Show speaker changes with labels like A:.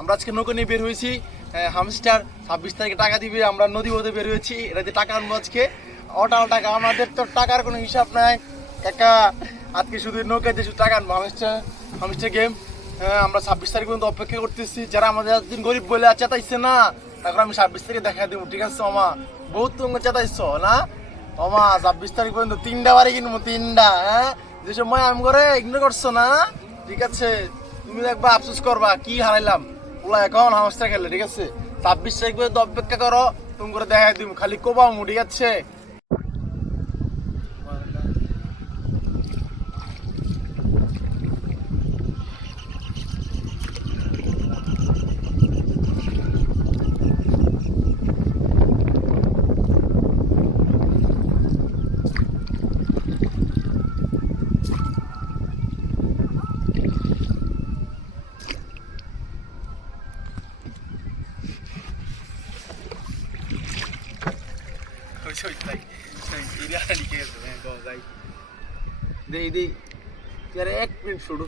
A: আমরা আজকে নৌকা নিয়ে বের হয়েছি হামস্টার ছাব্বিশ তারিখে টাকা দিবে, আমরা নদী পথে বের হয়েছি, এটা দিয়ে টাকা আনব আজকে। অটাল টাকা, আমাদের তো টাকার কোনো হিসাব নাই। কাকা আজকে শুধু নৌকাতে শুধু টাকা আনব। হামস্টার হামস্টার গেম আমরা ছাব্বিশ তারিখ পর্যন্ত অপেক্ষা করতেছি। যারা আমাদের একদিন গরিব বলে চেতাইছে না, তারপর আমি ছাব্বিশ তারিখে দেখা দেবো। ঠিক আছে অমা বহুত তুমি চেতাইছ, না? অমা ছাব্বিশ তারিখ পর্যন্ত তিনটা বারে কিনবো, তিনটা হ্যাঁ? যে সময় আমি করে ইগনোর করছ না? ঠিক আছে, তুমি দেখবা, আফসোস করবা, কি হারাইলাম? ওলা, এখন হাউসটা খেলে ঠিক আছে? ছাব্বিশ তারিখ পর্যন্ত অপেক্ষা করো, তুমি করে দেখা দিব খালি কোবামু, ঠিক আছে? এক মিনিট শুরু